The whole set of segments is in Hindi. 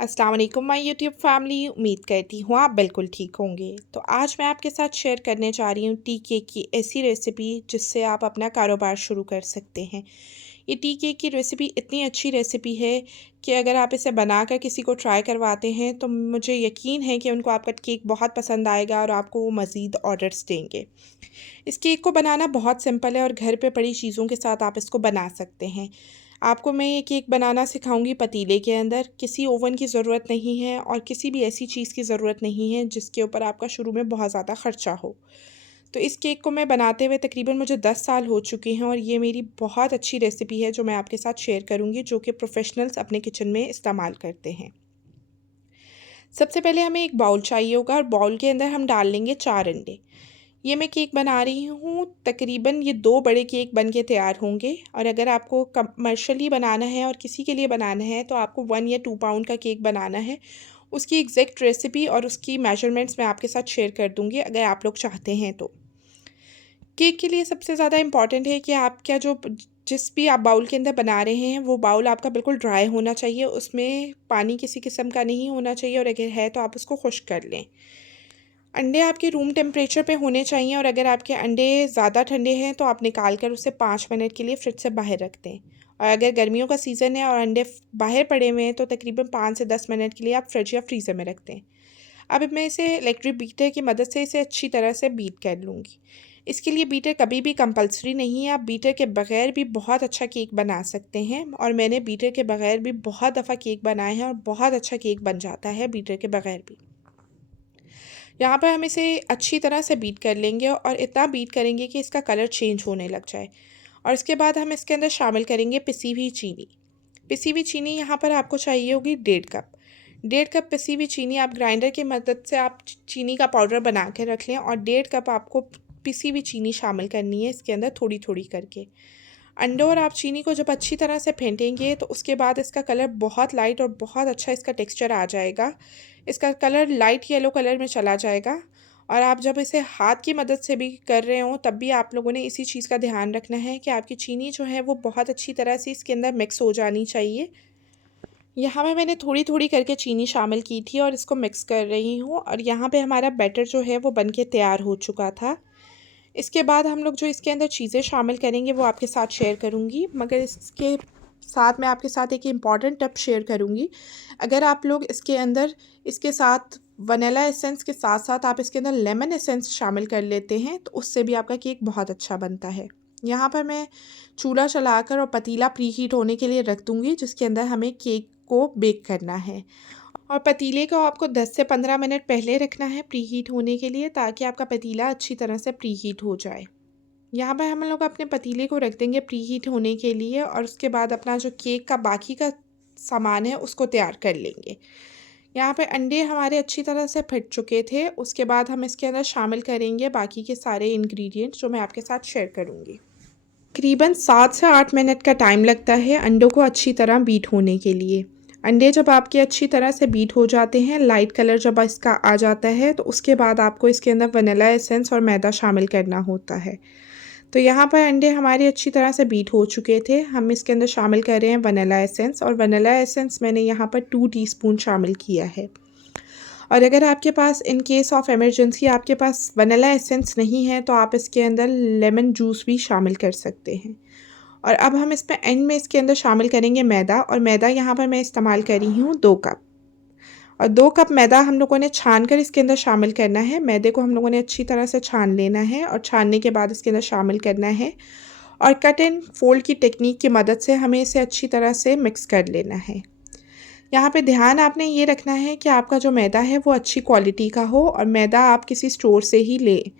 अस्सलाम वालेकुम माय यूट्यूब फैमिली। उम्मीद करती हूँ आप बिल्कुल ठीक होंगे। तो आज मैं आपके साथ शेयर करने जा रही हूँ टी केक की ऐसी रेसिपी जिससे आप अपना कारोबार शुरू कर सकते हैं। ये टी केक की रेसिपी इतनी अच्छी रेसिपी है कि अगर आप इसे बनाकर किसी को ट्राई करवाते हैं तो मुझे यकीन है कि उनको आपका केक बहुत पसंद आएगा और आपको वो मज़ीद ऑर्डर्स देंगे। इस केक को बनाना बहुत सिंपल है और घर पे पड़ी चीज़ों के साथ आप इसको बना सकते हैं। आपको मैं ये केक बनाना सिखाऊंगी पतीले के अंदर। किसी ओवन की ज़रूरत नहीं है और किसी भी ऐसी चीज़ की ज़रूरत नहीं है जिसके ऊपर आपका शुरू में बहुत ज़्यादा ख़र्चा हो। तो इस केक को मैं बनाते हुए तकरीबन मुझे 10 साल हो चुके हैं और ये मेरी बहुत अच्छी रेसिपी है जो मैं आपके साथ शेयर करूँगी, जो कि प्रोफ़ेशनल्स अपने किचन में इस्तेमाल करते हैं। सबसे पहले हमें एक बाउल चाहिए होगा और बाउल के अंदर हम डाल लेंगे 4 अंडे। ये मैं केक बना रही हूँ, तकरीबन ये 2 बड़े केक बन के तैयार होंगे। और अगर आपको कमर्शियली बनाना है और किसी के लिए बनाना है तो आपको 1 या 2 पाउंड का केक बनाना है। उसकी एग्जैक्ट रेसिपी और उसकी मेजरमेंट्स मैं आपके साथ शेयर कर दूँगी अगर आप लोग चाहते हैं तो। केक के लिए सबसे ज़्यादा इम्पॉर्टेंट है कि आपका जो जिस भी आप बाउल के अंदर बना रहे हैं वो बाउल आपका बिल्कुल ड्राई होना चाहिए, उसमें पानी किसी किस्म का नहीं होना चाहिए और अगर है तो आप उसको खुश्क कर लें। अंडे आपके रूम टेम्परेचर पे होने चाहिए और अगर आपके अंडे ज़्यादा ठंडे हैं तो आप निकाल कर उसे 5 मिनट के लिए फ्रिज से बाहर रख दें। और अगर गर्मियों का सीज़न है और अंडे बाहर पड़े हुए हैं तो तकरीबन 5 से 10 मिनट के लिए आप फ्रिज या फ्रीज़र में रख दें। अब मैं इसे इलेक्ट्रिक बीटर की मदद से इसे अच्छी तरह से बीट कर लूँगी। इसके लिए बीटर कभी भी कंपल्सरी नहीं है, आप बीटर के बगैर भी बहुत अच्छा केक बना सकते हैं और मैंने बीटर के बगैर भी बहुत दफ़ा केक बनाए हैं और बहुत अच्छा केक बन जाता है बीटर के बगैर भी। यहाँ पर हम इसे अच्छी तरह से बीट कर लेंगे और इतना बीट करेंगे कि इसका कलर चेंज होने लग जाए। और इसके बाद हम इसके अंदर शामिल करेंगे पिसी हुई चीनी। पिसी हुई चीनी यहाँ पर आपको चाहिए होगी 1.5 कप। 1.5 कप पिसी हुई चीनी आप ग्राइंडर की मदद से आप चीनी का पाउडर बना के रख लें और 1.5 कप आपको पिसी हुई चीनी शामिल करनी है इसके अंदर थोड़ी थोड़ी करके। अंडों और आप चीनी को जब अच्छी तरह से फेंटेंगे तो उसके बाद इसका कलर बहुत लाइट और बहुत अच्छा इसका टेक्सचर आ जाएगा। इसका कलर लाइट येलो कलर में चला जाएगा। और आप जब इसे हाथ की मदद से भी कर रहे हों तब भी आप लोगों ने इसी चीज़ का ध्यान रखना है कि आपकी चीनी जो है वो बहुत अच्छी तरह से इसके अंदर मिक्स हो जानी चाहिए। यहाँ पे मैंने थोड़ी थोड़ी करके चीनी शामिल की थी और इसको मिक्स कर रही हूँ और यहाँ पे हमारा बैटर जो है वो बन के तैयार हो चुका था। इसके बाद हम लोग जो इसके अंदर चीज़ें शामिल करेंगे वो आपके साथ शेयर करूँगी, मगर इसके साथ मैं आपके साथ एक इम्पॉर्टेंट टिप शेयर करूँगी। अगर आप लोग इसके अंदर इसके साथ वनीला एसेंस के साथ साथ आप इसके अंदर लेमन एसेंस शामिल कर लेते हैं तो उससे भी आपका केक बहुत अच्छा बनता है। यहाँ पर मैं चूल्हा चलाकर और पतीला प्री हीट होने के लिए रख दूँगी जिसके अंदर हमें केक को बेक करना है। और पतीले को आपको 10 से 15 मिनट पहले रखना है प्री हीट होने के लिए, ताकि आपका पतीला अच्छी तरह से प्री हीट हो जाए। यहाँ पर हम लोग अपने पतीले को रख देंगे प्री हीट होने के लिए और उसके बाद अपना जो केक का बाकी का सामान है उसको तैयार कर लेंगे। यहाँ पे अंडे हमारे अच्छी तरह से फट चुके थे। उसके बाद हम इसके अंदर शामिल करेंगे बाकी के सारे इंग्रेडिएंट्स जो मैं आपके साथ शेयर करूँगी। तकरीबन 7 से 8 मिनट का टाइम लगता है अंडों को अच्छी तरह बीट होने के लिए। अंडे जब आपके अच्छी तरह से बीट हो जाते हैं, लाइट कलर जब इसका आ जाता है तो उसके बाद आपको इसके अंदर वनीला एसेंस और मैदा शामिल करना होता है। तो यहाँ पर अंडे हमारे अच्छी तरह से बीट हो चुके थे। हम इसके अंदर शामिल कर रहे हैं वनीला एसेंस और वनीला एसेंस मैंने यहाँ पर 2 टीस्पून शामिल किया है। और अगर आपके पास इन केस ऑफ इमरजेंसी आपके पास वनीला एसेंस नहीं है तो आप इसके अंदर लेमन जूस भी शामिल कर सकते हैं। और अब हम इसमें एंड में इसके अंदर शामिल करेंगे मैदा, और मैदा यहाँ पर मैं इस्तेमाल कर रही हूँ 2 कप। और 2 कप मैदा हम लोगों ने छान कर इसके अंदर शामिल करना है। मैदे को हम लोगों ने अच्छी तरह से छान लेना है और छानने के बाद इसके अंदर शामिल करना है और कट एंड फोल्ड की टेक्निक की मदद से हमें इसे अच्छी तरह से मिक्स कर लेना है। यहाँ पे ध्यान आपने ये रखना है कि आपका जो मैदा है वो अच्छी क्वालिटी का हो और मैदा आप किसी स्टोर से ही लें।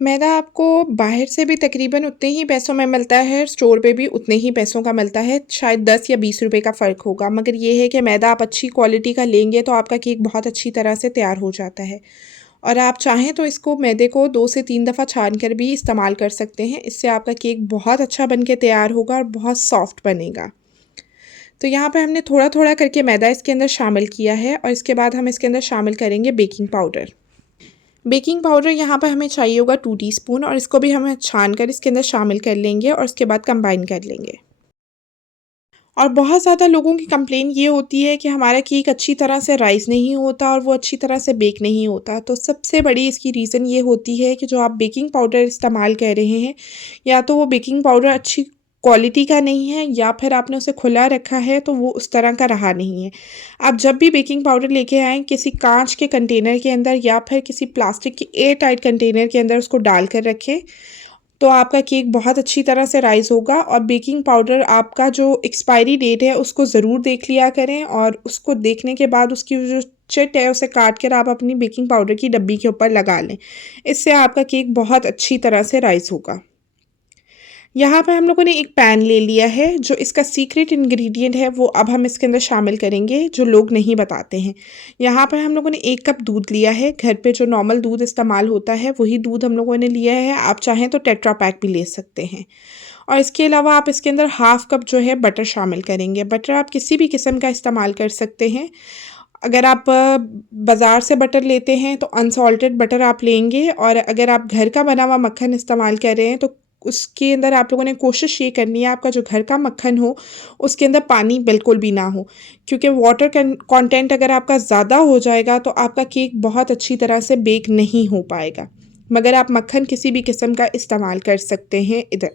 मैदा आपको बाहर से भी तकरीबन उतने ही पैसों में मिलता है, स्टोर पे भी उतने ही पैसों का मिलता है, शायद 10 या 20 रुपए का फ़र्क होगा, मगर ये है कि मैदा आप अच्छी क्वालिटी का लेंगे तो आपका केक बहुत अच्छी तरह से तैयार हो जाता है। और आप चाहें तो इसको मैदे को 2 से 3 दफ़ा छान कर भी इस्तेमाल कर सकते हैं। इससे आपका केक बहुत अच्छा बन के तैयार होगा और बहुत सॉफ्ट बनेगा। तो यहाँ पर हमने थोड़ा थोड़ा करके मैदा इसके अंदर शामिल किया है और इसके बाद हम इसके अंदर शामिल करेंगे बेकिंग पाउडर। बेकिंग पाउडर यहाँ पर हमें चाहिए होगा 2 टीस्पून और इसको भी हमें छान कर इसके अंदर शामिल कर लेंगे और उसके बाद कंबाइन कर लेंगे। और बहुत ज़्यादा लोगों की कंप्लेन ये होती है कि हमारा केक अच्छी तरह से राइज़ नहीं होता और वो अच्छी तरह से बेक नहीं होता। तो सबसे बड़ी इसकी रीज़न ये होती है कि जो आप बेकिंग पाउडर इस्तेमाल कर रहे हैं, या तो वो बेकिंग पाउडर अच्छी क्वालिटी का नहीं है, या फिर आपने उसे खुला रखा है तो वो उस तरह का रहा नहीं है। आप जब भी बेकिंग पाउडर लेके आएँ, किसी काँच के कंटेनर के अंदर या फिर किसी प्लास्टिक के एयर टाइट कंटेनर के अंदर उसको डाल कर रखें, तो आपका केक बहुत अच्छी तरह से राइज़ होगा। और बेकिंग पाउडर आपका जो एक्सपायरी डेट है उसको ज़रूर देख लिया करें, और उसको देखने के बाद उसकी जो चिट है उसे काट कर आप अपनी बेकिंग पाउडर की डब्बी के ऊपर लगा लें। इससे आपका केक बहुत अच्छी तरह से राइज़ होगा। यहाँ पर हम लोगों ने एक पैन ले लिया है। जो इसका सीक्रेट इंग्रेडिएंट है वो अब हम इसके अंदर शामिल करेंगे, जो लोग नहीं बताते हैं। यहाँ पर हम लोगों ने 1 कप दूध लिया है। घर पे जो नॉर्मल दूध इस्तेमाल होता है वही दूध हम लोगों ने लिया है। आप चाहें तो टेट्रा पैक भी ले सकते हैं। और इसके अलावा आप इसके अंदर हाफ़ कप जो है बटर शामिल करेंगे। बटर आप किसी भी किस्म का इस्तेमाल कर सकते हैं। अगर आप बाज़ार से बटर लेते हैं तो अनसॉल्टेड बटर आप लेंगे, और अगर आप घर का बना हुआ मक्खन इस्तेमाल कर रहे हैं तो उसके अंदर आप लोगों ने कोशिश ये करनी है आपका जो घर का मक्खन हो उसके अंदर पानी बिल्कुल भी ना हो, क्योंकि वाटर कंटेंट अगर आपका ज़्यादा हो जाएगा तो आपका केक बहुत अच्छी तरह से बेक नहीं हो पाएगा। मगर आप मक्खन किसी भी किस्म का इस्तेमाल कर सकते हैं इधर।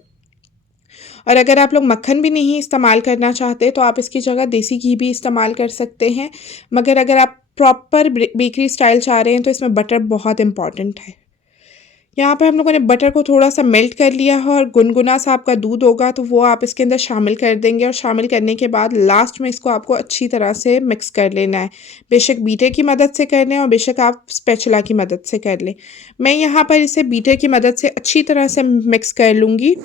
और अगर आप लोग मक्खन भी नहीं इस्तेमाल करना चाहते तो आप इसकी जगह देसी घी भी इस्तेमाल कर सकते हैं। मगर अगर आप प्रॉपर बेकरी स्टाइल चाह रहे हैं तो इसमें बटर बहुत इम्पॉर्टेंट है। यहाँ पे हम लोगों ने बटर को थोड़ा-सा मेल्ट कर लिया है, और गुनगुना सा आपका दूध होगा तो वो आप इसके अंदर शामिल कर देंगे, और शामिल करने के बाद लास्ट में इसको आपको अच्छी तरह से मिक्स कर लेना है। बेशक बीटर की मदद से कर लें और बेशक आप स्पैचुला की मदद से कर लें। मैं यहाँ पर इसे बीटर की मदद से अच्छी तरह से मिक्स कर लूँगी।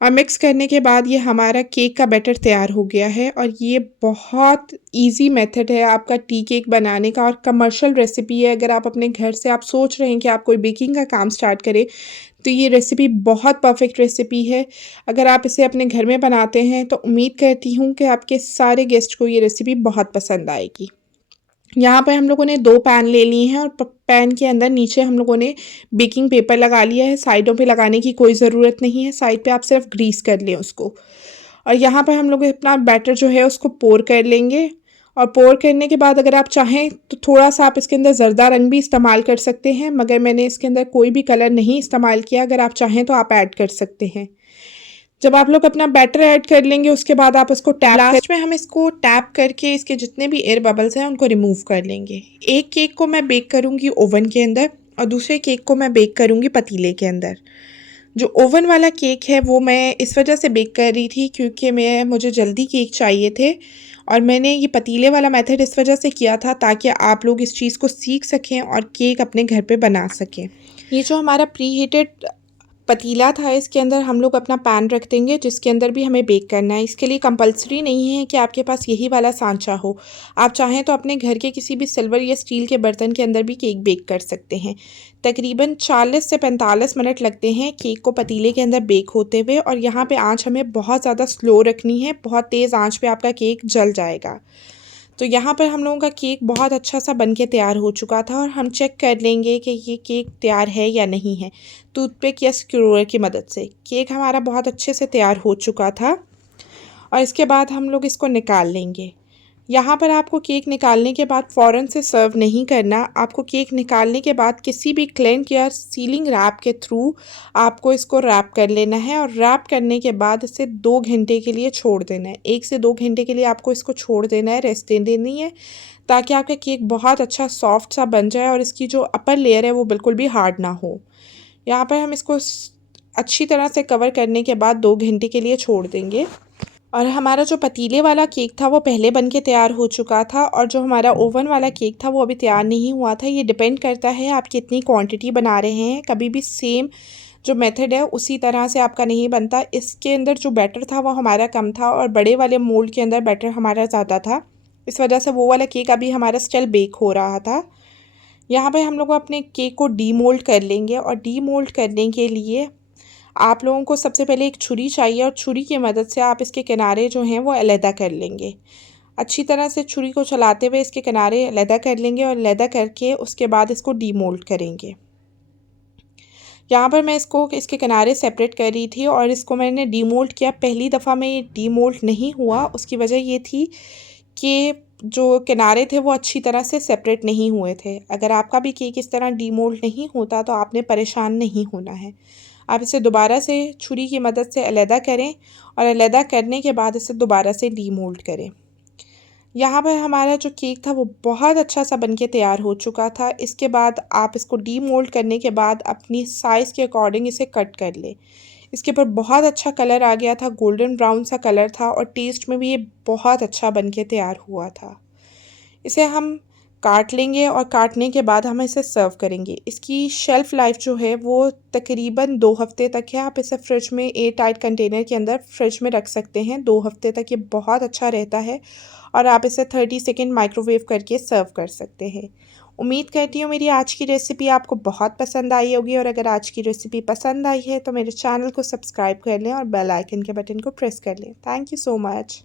और मिक्स करने के बाद ये हमारा केक का बैटर तैयार हो गया है, और ये बहुत ईज़ी मेथड है आपका टी केक बनाने का, और कमर्शियल रेसिपी है। अगर आप अपने घर से आप सोच रहे हैं कि आप कोई बेकिंग का काम स्टार्ट करें, तो ये रेसिपी बहुत परफेक्ट रेसिपी है। अगर आप इसे अपने घर में बनाते हैं तो उम्मीद करती हूँ कि आपके सारे गेस्ट को ये रेसिपी बहुत पसंद आएगी। यहाँ पर हम लोगों ने 2 पैन ले लिए हैं, और पैन के अंदर नीचे हम लोगों ने बेकिंग पेपर लगा लिया है। साइडों पे लगाने की कोई ज़रूरत नहीं है, साइड पे आप सिर्फ ग्रीस कर लें उसको। और यहाँ पर हम लोग अपना बैटर जो है उसको पोर कर लेंगे, और पोर करने के बाद अगर आप चाहें तो थोड़ा-सा आप इसके अंदर ज़र्दा रंग भी इस्तेमाल कर सकते हैं, मगर मैंने इसके अंदर कोई भी कलर नहीं इस्तेमाल किया। अगर आप चाहें तो आप ऐड कर सकते हैं। जब आप लोग अपना बैटर ऐड कर लेंगे उसके बाद आप इसको टैप लास्ट में हम इसको टैप करके इसके जितने भी एयर बबल्स हैं उनको रिमूव कर लेंगे। एक केक को मैं बेक करूँगी ओवन के अंदर, और दूसरे केक को मैं बेक करूँगी पतीले के अंदर। जो ओवन वाला केक है वो मैं इस वजह से बेक कर रही थी क्योंकि मुझे जल्दी केक चाहिए थे, और मैंने ये पतीले वाला मेथड इस वजह से किया था ताकि आप लोग इस चीज़ को सीख सकें और केक अपने घर पे बना सकें। ये जो हमारा प्री हीटेड पतीला था इसके अंदर हम लोग अपना पैन रख देंगे जिसके अंदर भी हमें बेक करना है। इसके लिए कंपल्सरी नहीं है कि आपके पास यही वाला सांचा हो। आप चाहें तो अपने घर के किसी भी सिल्वर या स्टील के बर्तन के अंदर भी केक बेक कर सकते हैं। तकरीबन 40 से 45 मिनट लगते हैं केक को पतीले के अंदर बेक होते हुए, और यहाँ पे आँच हमें बहुत ज़्यादा स्लो रखनी है, बहुत तेज़ आँच पे आपका केक जल जाएगा। तो यहाँ पर हम लोगों का केक बहुत अच्छा सा बन के तैयार हो चुका था, और हम चेक कर लेंगे कि ये केक तैयार है या नहीं है टूथपिक या स्क्रूर की मदद से। केक हमारा बहुत अच्छे से तैयार हो चुका था, और इसके बाद हम लोग इसको निकाल लेंगे। यहाँ पर आपको केक निकालने के बाद फ़ौरन से सर्व नहीं करना। आपको केक निकालने के बाद किसी भी क्लिंट या सीलिंग रैप के थ्रू आपको इसको रैप कर लेना है, और रैप करने के बाद इसे 2 घंटे के लिए छोड़ देना है। 1 से 2 घंटे के लिए आपको इसको छोड़ देना है, रेस्ट दे देनी है, ताकि आपका केक बहुत अच्छा सॉफ्ट सा बन जाए और इसकी जो अपर लेयर है वो बिल्कुल भी हार्ड ना हो। यहाँ पर हम इसको अच्छी तरह से कवर करने के बाद 2 घंटे के लिए छोड़ देंगे। और हमारा जो पतीले वाला केक था वो पहले बन के तैयार हो चुका था, और जो हमारा ओवन वाला केक था वो अभी तैयार नहीं हुआ था। ये डिपेंड करता है आप कितनी क्वांटिटी बना रहे हैं। कभी भी सेम जो मेथड है उसी तरह से आपका नहीं बनता। इसके अंदर जो बैटर था वो हमारा कम था, और बड़े वाले मोल्ड के अंदर बैटर हमारा ज़्यादा था। इस वजह से वो वाला केक अभी हमारा स्टिल बेक हो रहा था। यहाँ पे हम लोग अपने केक को डीमोल्ड कर लेंगे, और डीमोल्ड करने के लिए आप लोगों को सबसे पहले एक छुरी चाहिए, और छुरी की मदद से आप इसके किनारे जो हैं वो अलहदा कर लेंगे। अच्छी तरह से छुरी को चलाते हुए इसके किनारे अलहदा कर लेंगे, और अलहदा करके उसके बाद इसको डीमोल्ड करेंगे। यहाँ पर मैं इसको इसके किनारे सेपरेट कर रही थी और इसको मैंने डीमोल्ड किया। पहली दफ़ा में ये डीमोल्ड नहीं हुआ, उसकी वजह ये थी कि जो किनारे थे वो अच्छी तरह से सेपरेट नहीं हुए थे। अगर आपका भी केक इस तरह डीमोल्ड नहीं होता तो आपने परेशान नहीं होना है। आप इसे दोबारा से छुरी की मदद से अलहदा करें और अलहदा करने के बाद इसे दोबारा से डीमोल्ड करें। यहाँ पर हमारा जो केक था वो बहुत अच्छा सा बनके तैयार हो चुका था। इसके बाद आप इसको डीमोल्ड करने के बाद अपनी साइज़ के अकॉर्डिंग इसे कट कर लें। इसके ऊपर बहुत अच्छा कलर आ गया था, गोल्डन ब्राउन सा कलर था और टेस्ट में भी ये बहुत अच्छा बनके तैयार हुआ था। इसे हम काट लेंगे और काटने के बाद हम इसे सर्व करेंगे। इसकी शेल्फ़ लाइफ़ जो है वो तकरीबन 2 हफ़्ते तक है। आप इसे फ्रिज में एयर टाइट कंटेनर के अंदर फ्रिज में रख सकते हैं। 2 हफ़्ते तक ये बहुत अच्छा रहता है और आप इसे 30 सेकंड माइक्रोवेव करके सर्व कर सकते हैं। उम्मीद करती हूँ मेरी आज की रेसिपी आपको बहुत पसंद आई होगी और अगर आज की रेसिपी पसंद आई है तो मेरे चैनल को सब्सक्राइब कर लें और बेल आइकन के बटन को प्रेस कर लें। Thank you so much.